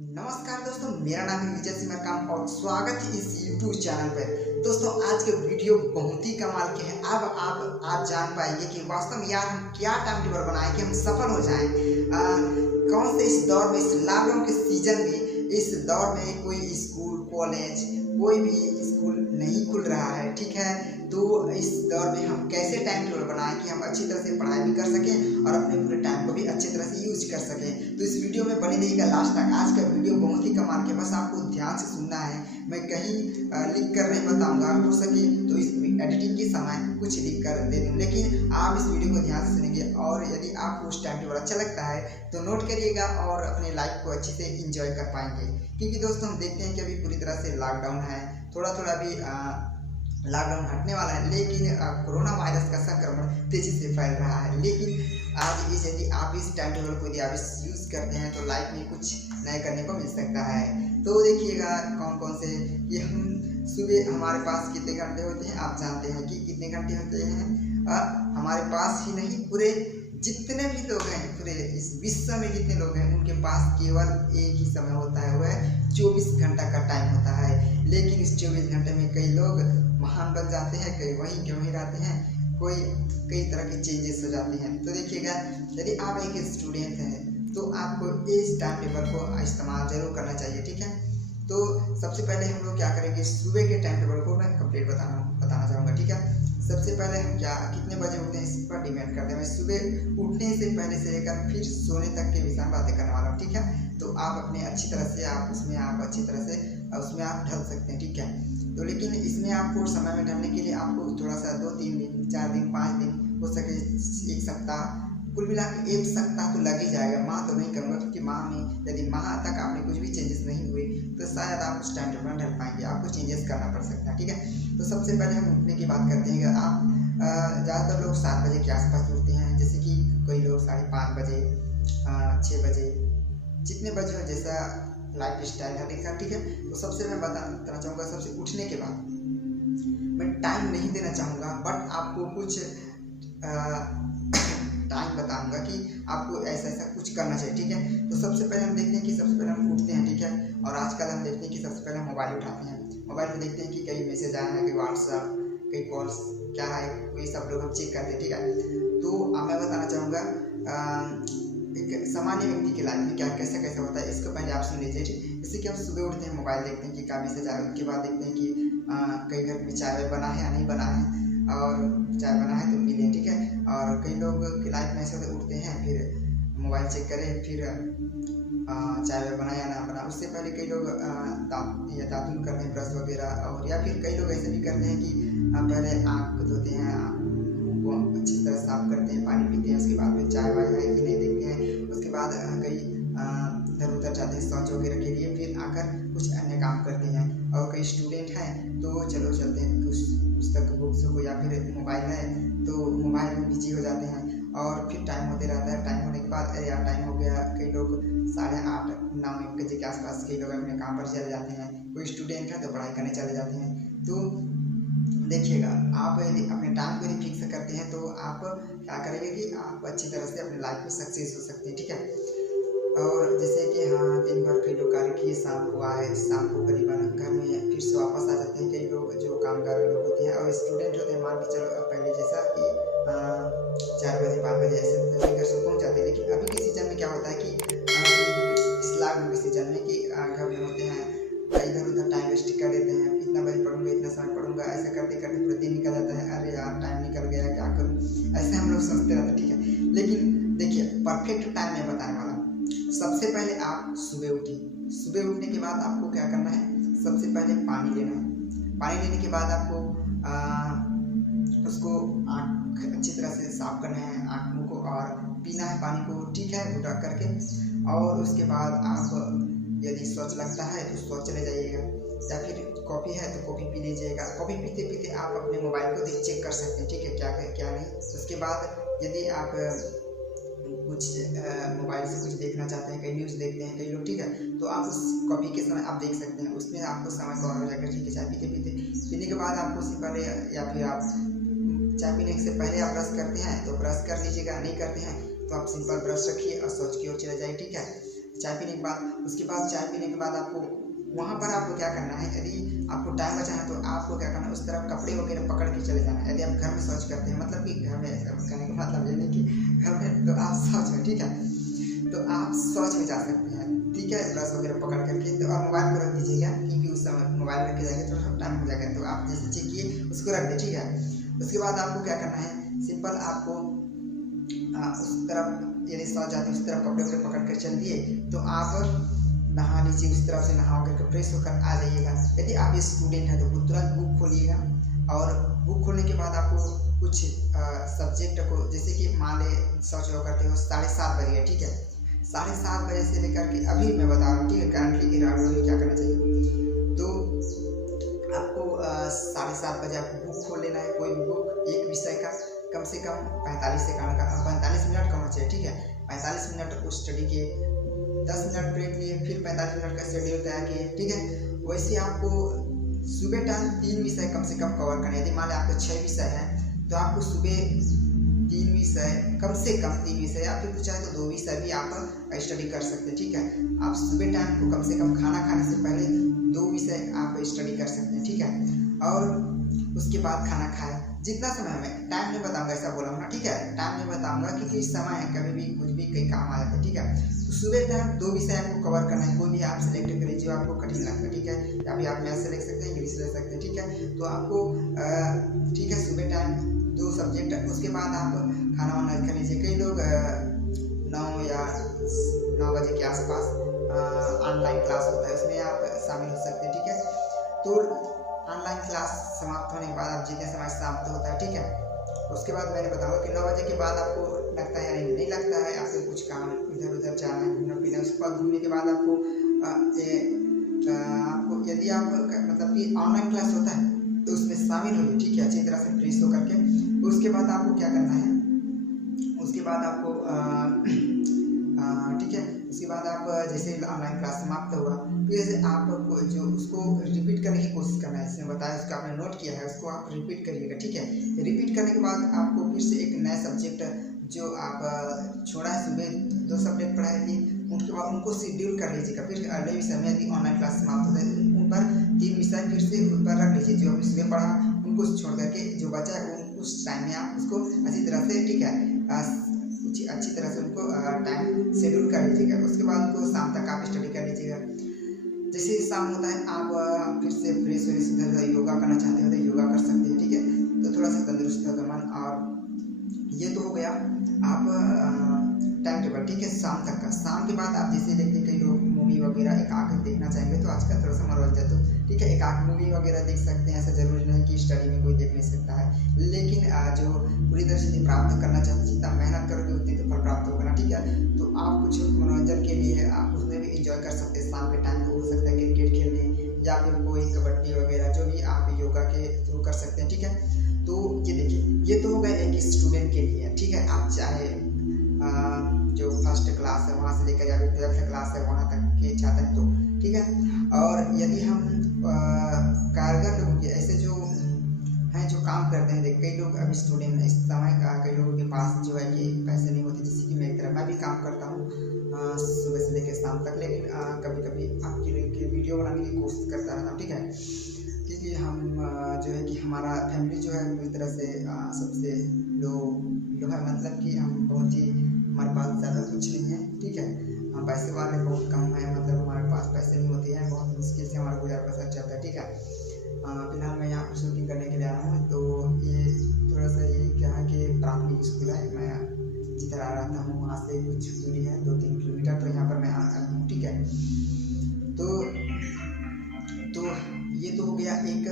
नमस्कार दोस्तों, मेरा नाम है विजय सिमर काम और स्वागत है इस YouTube चैनल पर। दोस्तों आज के वीडियो बहुत ही कमाल के हैं। अब आप आज जान पाएंगे कि वास्तव में यार हम क्या टाइम टेबल बनाएं कि हम सफल हो जाएं। कौन से इस दौर में, इस लॉकडाउन के सीजन में, इस दौर में कोई स्कूल कॉलेज कोई भी स्कूल नहीं खुल रहा है, ठीक है। तो इस दौर में हम कैसे टाइम टेबल बनाएं कि हम अच्छी तरह से पढ़ाई भी कर सकें और अपने पूरे टाइम को भी अच्छी तरह से यूज कर सकें। तो इस वीडियो में बने रहिएगा लास्ट तक। आज का वीडियो बहुत ही कमाल के, बस आपको ध्यान से सुनना है। मैं कहीं लिख कर नहीं बताऊंगा, हो सके तो इस एडिटिंग के समय कुछ लिख कर दे दूँ, लेकिन आप इस वीडियो को ध्यान से सुनेंगे। और यदि आपको उस टाइम टेबल अच्छा लगता है तो नोट करिएगा और अपने लाइफ को अच्छे से इंजॉय कर पाएंगे। क्योंकि दोस्तों हम देखते हैं कि अभी पूरी तरह से लॉकडाउन है, थोड़ा थोड़ा भी लॉकडाउन हटने वाला है, लेकिन कोरोना वायरस का संक्रमण तेजी से फैल रहा है। लेकिन आज इस यदि आप इस टाइम टेबल को यदि आप यूज़ करते हैं तो लाइफ में कुछ नए करने को मिल सकता है। तो देखिएगा कौन कौन से, कि हम सुबह हमारे पास कितने घंटे होते हैं, आप जानते हैं कि कितने घंटे होते हैं। हमारे पास ही नहीं, पूरे जितने भी लोग हैं, पूरे इस विश्व में जितने लोग हैं, उनके पास केवल एक ही समय होता है, वह 24 घंटा का टाइम होता है। लेकिन इस 24 घंटे में कई लोग महान बन जाते हैं, कई वहीं के वहीं रहते हैं, कोई कई तरह की चेंजेस हो जाती हैं। तो देखिएगा यदि आप एक स्टूडेंट हैं तो आपको इस टाइम टेबल को इस्तेमाल जरूर करना चाहिए, ठीक है। तो सबसे पहले हम लोग क्या करेंगे, सुबह के टाइम टेबल को मैं कंप्लीट बताना चाहूँगा, ठीक है। सबसे पहले हम कितने बजे उठते हैं इस पर डिपेंड करते हैं। मैं सुबह उठने से पहले से लेकर फिर सोने तक के विषय में बातें करने वाला हूँ, ठीक है। तो आप अपने अच्छी तरह से आप अच्छी तरह से उसमें आप ढल सकते हैं, ठीक है। तो लेकिन इसमें आपको समय में ढलने के लिए आपको थोड़ा सा 2-3 दिन, 4 दिन, 5 दिन, हो सके 1 सप्ताह, कुल मिला के 1 सप्ताह तो लग ही जाएगा। माह तो नहीं कहूँगा, क्योंकि माह में यदि माह तक आपने कुछ भी चेंजेस नहीं हुए तो शायद आप उस टाइम टेबल में ढल पाएंगे, आपको चेंजेस करना पड़ सकता है, ठीक है। तो सबसे पहले हम उठने की बात करते हैं। आप ज़्यादातर लोग 7 बजे के आसपास उठते हैं, जैसे कि कोई लोग 5:30 बजे, 6 बजे, जितने बजे हो, जैसा लाइफ स्टाइल है देखा, ठीक है। तो सबसे मैं बताना चाहूँगा, सबसे उठने के बाद मैं टाइम नहीं देना चाहूँगा, बट आपको कुछ टाइम बताऊंगा कि आपको ऐसा ऐसा कुछ करना चाहिए, ठीक है। तो सबसे पहले हम देखते हैं कि सबसे पहले हम उठते हैं, ठीक है। और आजकल हम देखते हैं कि सबसे पहले हम मोबाइल उठाते हैं। मोबाइल में देखते हैं कि कई मैसेज आए हैं, कई व्हाट्सअप, कई कॉल्स क्या है, ये सब लोग हम चेक करते हैं, ठीक है। तो मैं बताना चाहूँगा एक सामान्य व्यक्ति की लाइफ में क्या कैसे कैसे होता है, इसको पहले आप सुन लीजिए, ठीक। जैसे कि हम सुबह उठते हैं, मोबाइल देखते हैं कि क्या मैसेज आया, उसके बाद देखते हैं कि कई घर में चाय बना है या नहीं बना है, और चाय बना है तो पी लें, ठीक है। और कई लोग की लाइफ में ऐसे उठते हैं, फिर मोबाइल चेक करें, फिर चाय बना या ना बना, उससे पहले कई लोग दातुन करते हैं, ब्रश वगैरह, और या फिर कई लोग ऐसे भी करते हैं कि पहले आँख को धोते हैं, आँख को अच्छी तरह साफ करते हैं, पानी पीते हैं, उसके बाद फिर चाय वाय है कि नहीं देखते हैं। उसके बाद कई इधर उधर जाते हैं शौच वगैरह के लिए, फिर आकर कुछ अन्य काम करते हैं। और कई स्टूडेंट हैं तो चलो चलते हैं कुछ पुस्तक बुक्स को, या फिर मोबाइल है तो मोबाइल में बिजी हो जाते हैं, और फिर टाइम होते रहता है। टाइम होने के बाद अरे यार टाइम हो गया, कई लोग 8:30-9 बजे के आसपास कई लोग अपने काम पर चले जाते हैं। कोई स्टूडेंट है तो पढ़ाई करने चले जाते हैं। तो देखिएगा आप यदि अपने टाइम को यदि फिक्स करते हैं तो आप क्या करेंगे कि आप अच्छी तरह से अपने लाइफ में सक्सेस हो सकते हैं, ठीक है। और जैसे कि दिन भर कई लोग कार्य किए, शाम को आए, शाम को करीबन घर में फिर से वापस आ जाते हैं। कई लोग जो कामगार लोग होते हैं और स्टूडेंट होते हैं, मान के चलो पहले जैसा कि 4 बजे 5 बजे ऐसे घर से पहुँच जाते हैं। लेकिन अभी के सीजन में क्या होता है कि इस लॉकडाउन के सीजन में कि घर में होते हैं, इधर उधर टाइम वेस्ट कर देते हैं, इतना बजे पढ़ूंगा, इतना समय पढ़ूंगा, ऐसा करते करते पूरा दिन निकल जाता है। अरे यार टाइम निकल गया, क्या करूँ, ऐसे हम लोग सोचते रहते हैं, ठीक है। लेकिन देखिए परफेक्ट टाइम मैं बताने वाला हूँ। सबसे पहले आप सुबह उठिए। सुबह उठने के बाद आपको क्या करना है, सबसे पहले पानी लेना है। पानी लेने के बाद आपको उसको आँख अच्छी तरह से साफ करना है, आँख मुँह को, और पीना है पानी को, ठीक है, घुटा करके। और उसके बाद आप यदि शौच लगता है तो शौच चले जाइएगा, या फिर कॉफ़ी है तो कॉफ़ी पी लीजिएगा। कॉफ़ी पीते पीते आप अपने मोबाइल को चेक कर सकते हैं, ठीक है, क्या है क्या नहीं। उसके बाद यदि आप कुछ मोबाइल से कुछ देखना चाहते हैं, कई न्यूज़ देखते हैं कई लोग, ठीक है, तो आप उस कॉफ़ी के समय आप देख सकते हैं, उसमें आपको समय कवर हो जाएगा, ठीक है। चाय पीते पीने के बाद आपको उससे पहले, या फिर आप चाय पीने से पहले आप ब्रश करते हैं तो ब्रश कर लीजिएगा, नहीं करते हैं तो आप सिंपल ब्रश रखिए और शौच की ओर चले जाइए, ठीक है। चाय पीने के बाद, उसके बाद चाय पीने के बाद आपको वहाँ पर आपको क्या करना है, यदि आपको टाइम बचा है तो आपको क्या करना है, उस तरफ कपड़े वगैरह पकड़ के चले जाना है। यदि आप घर में शौच करते हैं, मतलब कि घर में ऐसा करने का मतलब ये नहीं कि घर में तो आप शौच में, ठीक है, तो आप शौच में जा सकते हैं, ठीक है, ब्रश वगैरह पकड़ करके। तो आप मोबाइल को रख दीजिएगा, क्योंकि उस समय मोबाइल रख के जाएंगे तो थोड़ा टाइम हो जाएगा, तो आप जैसे चेक किए उसको रख दें, ठीक है। उसके बाद आपको क्या करना है, सिंपल आपको उस तरफ यदि शौच जाते हैं उस तरफ कपड़े वगैरह पकड़ कर चल दिए, तो आप नहा लीजिए, उस तरफ से नहा करके फ्रेश होकर आ जाइएगा। यदि आप स्टूडेंट हैं तो तुरंत बुक खोलिएगा, और बुक खोलने के बाद आपको कुछ सब्जेक्ट को, जैसे कि मान ले शौच करते हो 7:30 बजे, ठीक है, 7:30 बजे से लेकर के अभी मैं बता रहा हूँ, ठीक है, करंटली में क्या करना चाहिए। तो आपको 7:30 बजे आपको बुक खोल लेना है, कोई भी बुक, एक विषय का कम से कम 45 सेकंड का 45 मिनट का होना चाहिए, ठीक है। 45 मिनट उस स्टडी के, 10 मिनट ब्रेक लिए, फिर 45 मिनट का शेड्यूल तैयार किए, ठीक है। वैसे आपको सुबह टाइम 3 विषय कम से कम कवर करना है। यदि मान लें आपको 6 विषय हैं तो आपको सुबह 3 विषय, कम से कम 3 विषय, या फिर चाहे तो 2 विषय भी आप स्टडी कर सकते हैं, ठीक है। आप सुबह टाइम को कम से कम खाना खाने से पहले 2 विषय आप स्टडी कर सकते हैं, ठीक है। और उसके बाद खाना खाएं, जितना समय में टाइम नहीं बताऊंगा, ऐसा बोला हूँ ना, ठीक है, टाइम नहीं बताऊंगा क्योंकि समय है, कभी भी कुछ भी कई काम आ जाता है, ठीक है। तो सुबह टाइम 2 विषय आपको कवर करना है, कोई भी आप सिलेक्ट करिए जो आपको कठिन लगता है, ठीक है, या फिर आप मैथ से ले सकते हैं, इंग्लिश ले सकते हैं, ठीक है। तो आपको ठीक है, सुबह टाइम 2 सब्जेक्ट, उसके बाद आप खाना वाना कर लीजिए। कई लोग 9 या 9 बजे के आसपास ऑनलाइन क्लास होता है, उसमें आप शामिल हो सकते हैं, ठीक है। तो ऑनलाइन क्लास समाप्त होने के बाद आप जितने समय समाप्त होता है, ठीक है, उसके बाद मैंने बताऊंगा कि 9 बजे के बाद आपको लगता है या नहीं लगता है, आपको कुछ काम इधर उधर जाना है, घूमना फिरना, उसके बाद घूमने के बाद आपको यदि आप मतलब कि ऑनलाइन क्लास होता है तो उसमें शामिल होइए, ठीक है, अच्छी तरह से फ्रेश होकर के। उसके बाद आपको क्या करना है, उसके बाद आपको ठीक है, उसके बाद आप जैसे ऑनलाइन क्लास समाप्त हुआ तो जैसे आपको जो उसको रिपीट करने की कोशिश करना है, इसमें बताया उसका आपने नोट किया है, उसको आप रिपीट करिएगा, ठीक है। रिपीट करने के बाद आपको फिर से एक नया सब्जेक्ट जो आप छोड़ा है, सुबह 2 सब्जेक्ट पढ़ाए थे, उनके बाद उनको शेड्यूल कर लीजिएगा। फिर अगले विषय में यदि ऑनलाइन क्लास समाप्त होता है उन पर 3 विषय फिर से उन पर रख लीजिए, जो आपने सुबह पढ़ा उनको छोड़ करके जो बचा है उस टाइम में आप उसको अच्छी तरह से, ठीक है, अच्छी तरह से उनको टाइम शेड्यूल कर लीजिएगा। उसके बाद उनको शाम तक आप स्टडी कर लीजिएगा। जैसे शाम होता है आप फिर से फ्रेश हो, इधर योगा करना चाहते हो तो योगा कर सकते हैं, ठीक है, तो थोड़ा सा तंदुरुस्त होगा मन। और ये तो हो गया आप टाइम टेबल, ठीक है, शाम तक का। शाम के बाद आप जैसे देखते कई लोग मूवी वगैरह एक आकर देखना चाहेंगे, तो आजकल थोड़ा सा मनोरंजन, तो ठीक है, एक आख मूवी वगैरह देख सकते हैं, ऐसा जरूरी नहीं कि स्टडी में कोई देख नहीं सकता है, लेकिन जो पूरी तरह से प्राप्त करना चाहते हैं, जितना मेहनत करोगे उतनी तो फल प्राप्त होगा ना, ठीक है। तो आप कुछ मनोरंजन के लिए आप उसमें भी इंजॉय कर सकते हैं। शाम के टाइम को हो सकता है क्रिकेट खेलने या फिर कोई कबड्डी वगैरह, जो भी आप योगा के थ्रू कर सकते हैं, ठीक है। तो ये देखिए, ये तो हो गया एक स्टूडेंट के लिए, ठीक है। आप चाहे जो फर्स्ट क्लास है वहाँ से लेकर या फिर 12th क्लास है वहाँ तक के छात्र हैं तो, ठीक है। और यदि हम कारगर लोगों के ऐसे जो हैं जो काम करते हैं, कई लोग अभी स्टूडेंट इस समय कई लोगों के पास जो है कि पैसे नहीं होते, जैसे कि मैं एक तरह मैं भी काम करता हूँ सुबह से लेकर शाम तक, लेकिन कभी कभी आपके लिए वीडियो बनाने की कोशिश करता रहता हूँ, ठीक है, क्योंकि हम जो है कि हमारा फैमिली जो है पूरी तरह से सबसे लो है, मतलब कि हम बहुत ही, हमारे पास ज़्यादा कुछ नहीं है, ठीक है, हम पैसे वाले बहुत कम है, मतलब हमारे पास पैसे नहीं होते हैं, बहुत मुश्किल से हमारा गुजार बसर चलता है, ठीक है। फिलहाल मैं यहाँ पर शूटिंग करने के लिए आया हूँ, तो ये थोड़ा सा ये क्या है कि प्राथमिक स्कूल है, मैं जिधर आ रहता हूँ वहाँ से कुछ दूरी है 2-3 किलोमीटर, तो यहाँ पर मैं आया हूँ, ठीक है। तो ये तो हो गया एक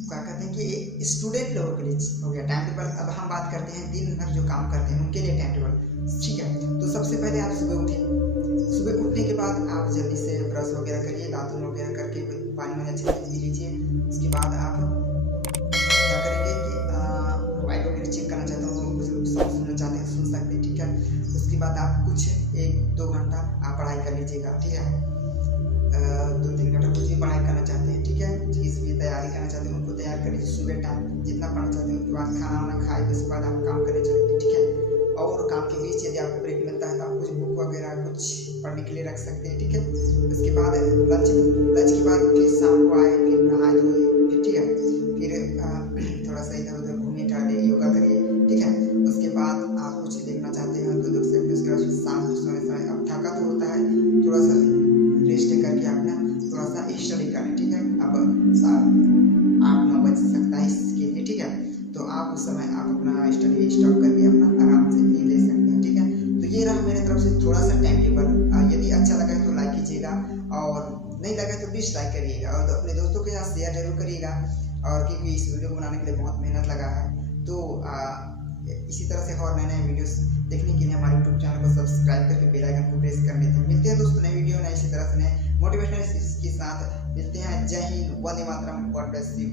क्या कहते हैं कि स्टूडेंट लोगों के लिए हो गया टाइम टेबल। अब हम बात करते हैं दिन भर जो काम करते हैं उनके लिए टाइम टेबल, ठीक है। तो सबसे पहले आप सुबह उठें, सुबह उठने के बाद आप जल्दी से ब्रश वगैरह करिए, दातुन वगैरह करके पानी में अच्छे से पी लीजिए। उसके बाद आप क्या करेंगे कि मोबाइल वगैरह चेक करना चाहते हो, कुछ सुनना चाहते हैं सुन सकते हैं, ठीक है। उसके बाद आप कुछ 1-2 घंटा आप पढ़ाई कर लीजिएगा, ठीक है, 2-3 घंटा कुछ भी पढ़ाई करना चाहते हैं, ठीक है, जिस भी तैयारी करना चाहते हैं उनको तैयार करिए। सुबह टाइम जितना पढ़ना चाहते हैं, उसके बाद खाना वाना खाए, उसके बाद आप काम करने चलेंगे, ठीक है। और काम के बीच यदि आपको ब्रेक मिलता है तो आप कुछ बुक वगैरह कुछ पढ़ने के लिए रख सकते हैं, ठीक है। उसके बाद लंच के बाद फिर शाम को आए, फिर नहाए धोए, फिर ठीक है, फिर थोड़ा सा इधर उधर घूमिए टहलिए, योगा करिए, ठीक है। उसके बाद आप कुछ देखना चाहते हैं तो देख सकते हैं। उसके बाद शाम को सोने समय अब थका तो होता है, थोड़ा सा रेस्ट करके आप ना थोड़ा सा स्टडी करें, ठीक है। अब 8-9 बज सकता है इसके लिए, ठीक है। तो आप उस समय आप अपना स्टडी स्टॉप करके अपना आराम से नींद ले सकते हैं, ठीक है। तो ये रहा मेरे तरफ से थोड़ा सा टाइम टेबल। यदि अच्छा लगा तो लाइक कीजिएगा और नहीं लगा तो डिसलाइक करिएगा और अपने दोस्तों के साथ शेयर जरूर करिएगा। और क्योंकि इस वीडियो को बनाने के लिए बहुत मेहनत लगा है, तो इसी तरह से और नए नए वीडियोस देखने के लिए हमारे यूट्यूब चैनल को सब्सक्राइब करके बेल आइकन को प्रेस कर लेते हैं। मिलते हैं दोस्तों नए वीडियो नए इसी तरह से नए मोटिवेशनल के साथ मिलते हैं। जय Hind, Vande Mataram, God bless you.